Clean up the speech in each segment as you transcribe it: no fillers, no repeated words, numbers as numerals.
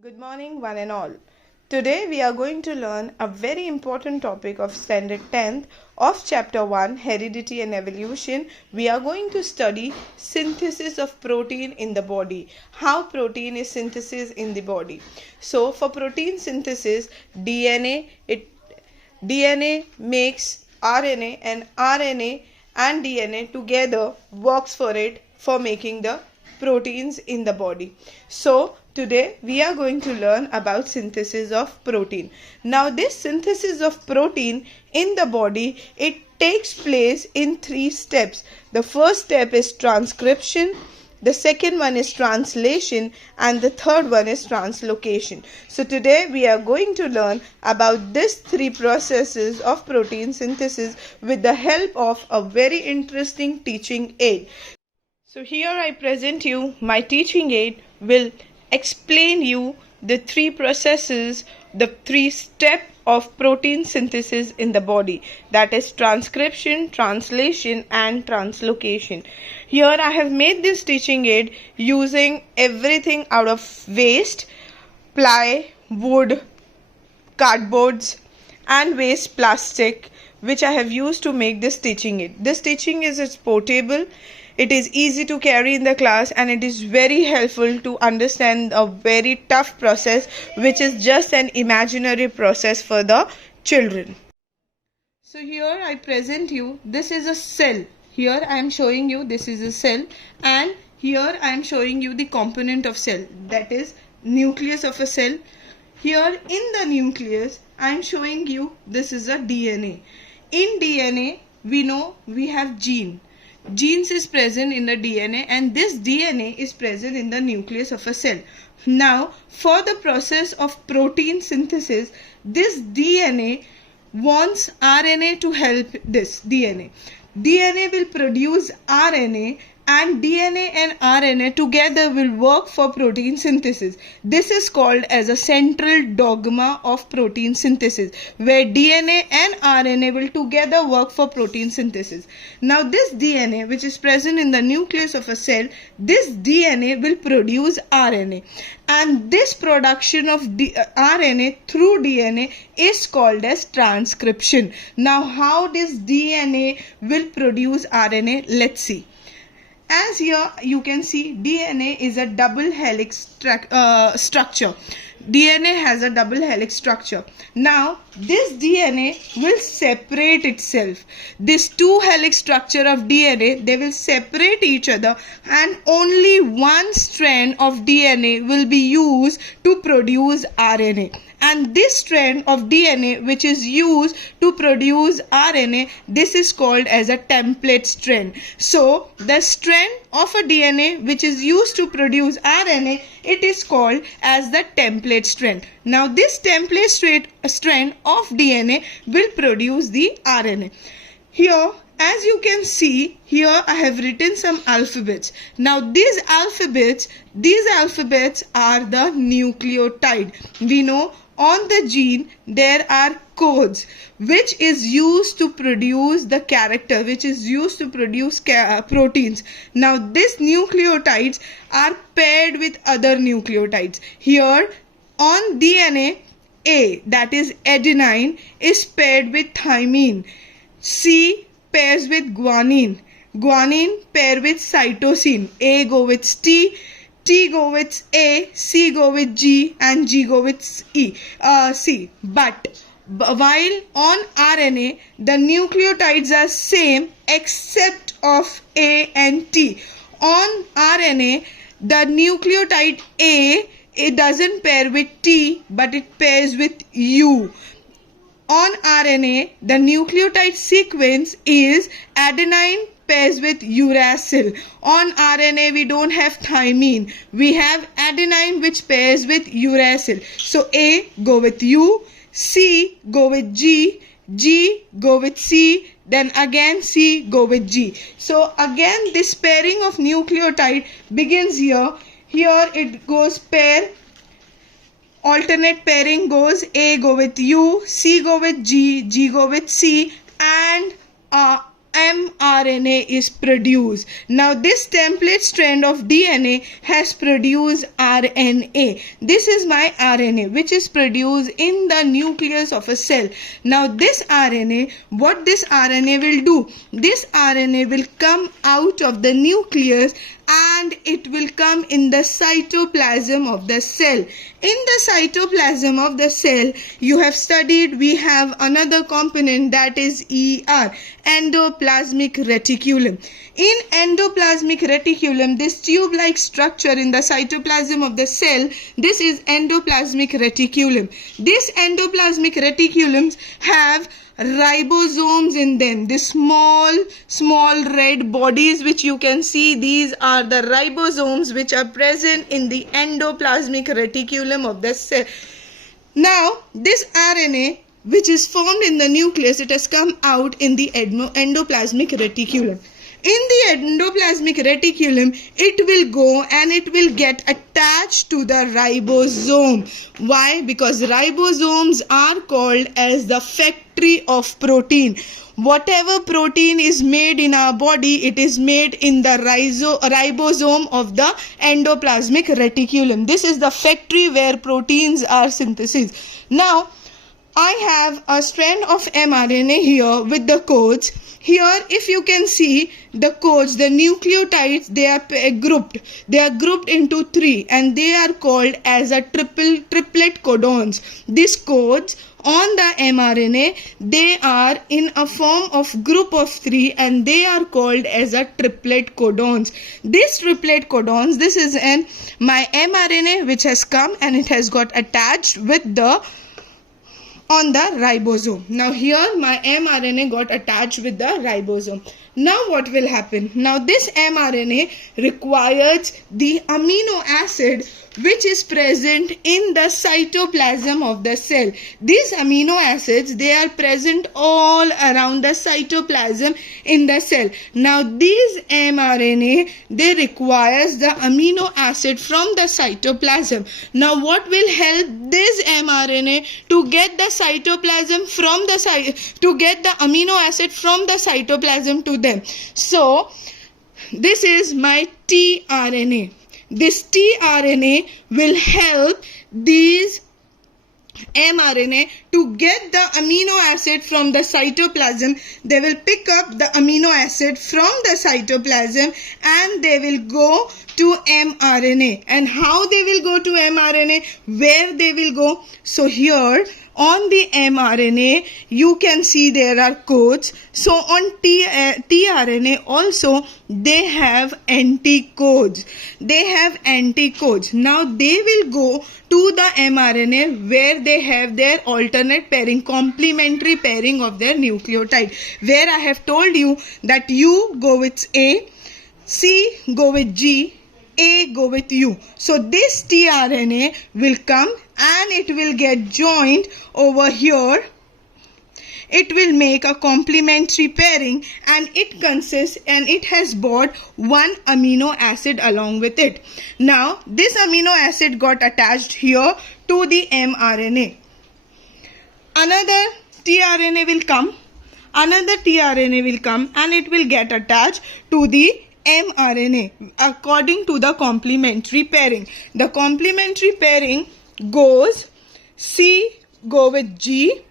Good morning, one and all. Today we are going to learn a very important topic of Standard 10th of Chapter 1, Heredity and Evolution. We are going to study synthesis of protein in the body, how protein is synthesized in the body. So, for protein synthesis, DNA makes RNA, and RNA and DNA together works for it for making the proteins in the body. So today we are going to learn about synthesis of protein. Now this synthesis of protein in the body, it takes place in 3 steps. The first step is transcription, the second one is translation, and the third one is translocation. So today we are going to learn about these 3 processes of protein synthesis with the help of a very interesting teaching aid. So here I present you my teaching aid will explain you the 3 processes, the 3 steps of protein synthesis in the body, that is transcription, translation and translocation. Here I have made this teaching aid using everything out of waste, ply, wood, cardboards and waste plastic, which I have used to make this teaching aid. This teaching is portable. It is easy to carry in the class and it is very helpful to understand a very tough process, which is just an imaginary process for the children. So here I present you, this is a cell. Here I am showing you this is a cell, and here I am showing you the component of cell, that is nucleus of a cell. Here in the nucleus I am showing you this is a DNA. In DNA we know we have genes is present in the DNA, and this DNA is present in the nucleus of a cell. Now for the process of protein synthesis, this DNA wants RNA to help this DNA. DNA will produce RNA, and DNA and RNA together will work for protein synthesis. This is called as a central dogma of protein synthesis, where DNA and RNA will together work for protein synthesis. Now this DNA, which is present in the nucleus of a cell, this DNA will produce RNA, and this production of RNA through DNA is called as transcription. Now how this DNA will produce RNA, let's see. As here you can see, DNA is a double helix structure. DNA has a double helix structure. Now this DNA will separate itself. This 2 helix structure of DNA, they will separate each other, and only one strand of DNA will be used to produce RNA. And this strand of DNA which is used to produce RNA, this is called as a template strand. So the strand of a DNA which is used to produce RNA, it is called as the template strand. Now this template strand of DNA will produce the RNA. Here, as you can see, here I have written some alphabets. Now these alphabets are the nucleotide. We know on the gene there are codes which is used to produce the character, which is used to produce proteins. Now these nucleotides are paired with other nucleotides. Here on DNA, A, that is adenine, is paired with thymine. C pairs with guanine. Guanine pair with cytosine. A go with T go with A, C go with G, and G go with C. But while on RNA, the nucleotides are same except of A and T. On RNA, the nucleotide A, it doesn't pair with T, but it pairs with U. On RNA, the nucleotide sequence is adenine pairs with uracil. On RNA, we don't have thymine. We have adenine which pairs with uracil. So A go with U, C go with G, G go with C, then again C go with G. So again this pairing of nucleotide begins here. Here it goes pair. Alternate pairing goes A go with U, C go with G, G go with C, and mRNA is produced. Now this template strand of DNA has produced RNA. This is my RNA which is produced in the nucleus of a cell. Now this RNA, what this RNA will do? This RNA will come out of the nucleus and it will come in the cytoplasm of the cell. In the cytoplasm of the cell, you have studied, we have another component, that is ER, endoplasmic reticulum. In endoplasmic reticulum, this tube-like structure in the cytoplasm of the cell, this is endoplasmic reticulum. This endoplasmic reticulums have ribosomes in them. The small red bodies which you can see, these are the ribosomes which are present in the endoplasmic reticulum of the cell. Now this RNA which is formed in the nucleus, it has come out in the endoplasmic reticulum. In the endoplasmic reticulum, it will go and it will get attached to the ribosome. Why? Because ribosomes are called as the factory of protein. Whatever protein is made in our body, it is made in the ribosome of the endoplasmic reticulum. This is the factory where proteins are synthesized. Now, I have a strand of mRNA here with the codes. Here, if you can see the codes, the nucleotides, they are grouped. They are grouped into 3 and they are called as a triplet codons. These codes on the mRNA, they are in a form of group of 3 and they are called as a triplet codons. This triplet codons, this is my mRNA which has come and it has got attached with the on the ribosome. Now here my mRNA got attached with the ribosome. Now what will happen? Now this mRNA requires the amino acid which is present in the cytoplasm of the cell. These amino acids, they are present all around the cytoplasm in the cell. Now these mRNA, they requires the amino acid from the cytoplasm. Now what will help this mRNA to get the cytoplasm from the to get the amino acid from the cytoplasm to them? So this is my tRNA. This tRNA will help these mRNA to get the amino acid from the cytoplasm. They will pick up the amino acid from the cytoplasm and they will go to mRNA. And how they will go to mRNA? Where they will go? So here on the mRNA, you can see there are codes. So on tRNA also, they have anticodes. They have anticodes. Now they will go to the mRNA where they have their alternate pairing, complementary pairing of their nucleotide. Where I have told you that U go with A, C go with G, A go with U. So this tRNA will come and it will get joined over here. It will make a complementary pairing and it consists and it has brought one amino acid along with it. Now this amino acid got attached here to the mRNA. Another tRNA will come. Another tRNA will come and it will get attached to the mRNA according to the complementary pairing. The complementary pairing goes C go with G,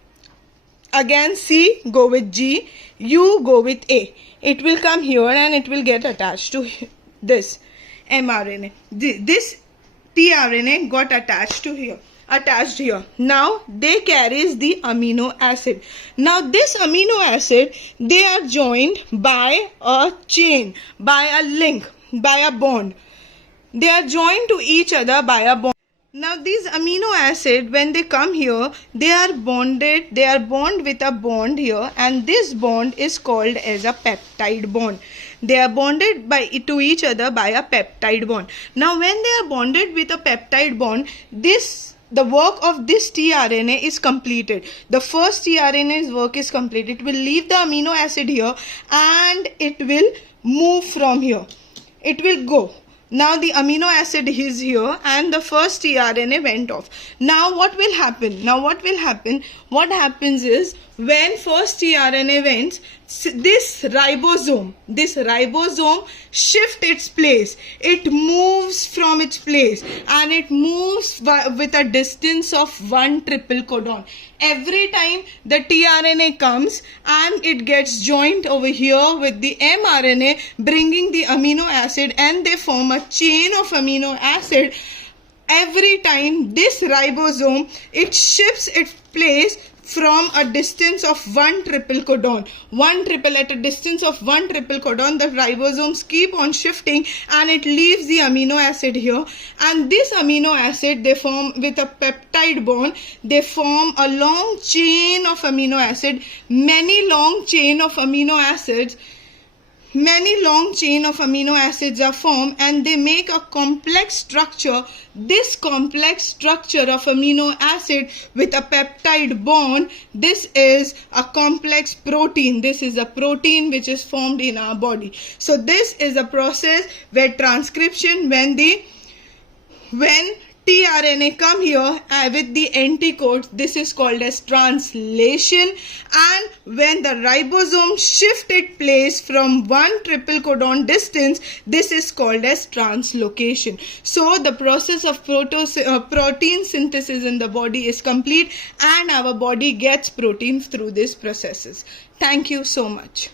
again C go with G, U go with A. It will come here and it will get attached to this mRNA. This tRNA got attached here. Now they carries the amino acid. Now this amino acid, they are joined by a chain, by a link, by a bond. They are joined to each other by a bond. Now these amino acid, when they come here, they are bonded, they are bond with a bond here, and this bond is called as a peptide bond. They are bonded to each other by a peptide bond. Now when they are bonded with a peptide bond, the work of this tRNA is completed. The first tRNA's work is completed. It will leave the amino acid here and it will move from here. It will go. Now the amino acid is here and the first tRNA went off. Now what will happen? What happens is when first tRNA went, this ribosome shift its place. It moves from its place, and it moves with a distance of 1 triple codon. Every time the tRNA comes and it gets joined over here with the mRNA, bringing the amino acid, and they form a chain of amino acid. Every time this ribosome, it shifts its place from a distance of 1 triple codon. At a distance of 1 triple codon, the ribosomes keep on shifting, and it leaves the amino acid here. And this amino acid, they form with a peptide bond, they form a long chain of amino acid. Many long chain of amino acids are formed, and they make a complex structure. This complex structure of amino acid with a peptide bond, this is a complex protein. This is a protein which is formed in our body. So this is a process where transcription, when tRNA come here with the anticodes, this is called as translation. And when the ribosome shift its place from 1 triple codon distance, this is called as translocation. So the process of protein synthesis in the body is complete, and our body gets proteins through these processes. Thank you so much.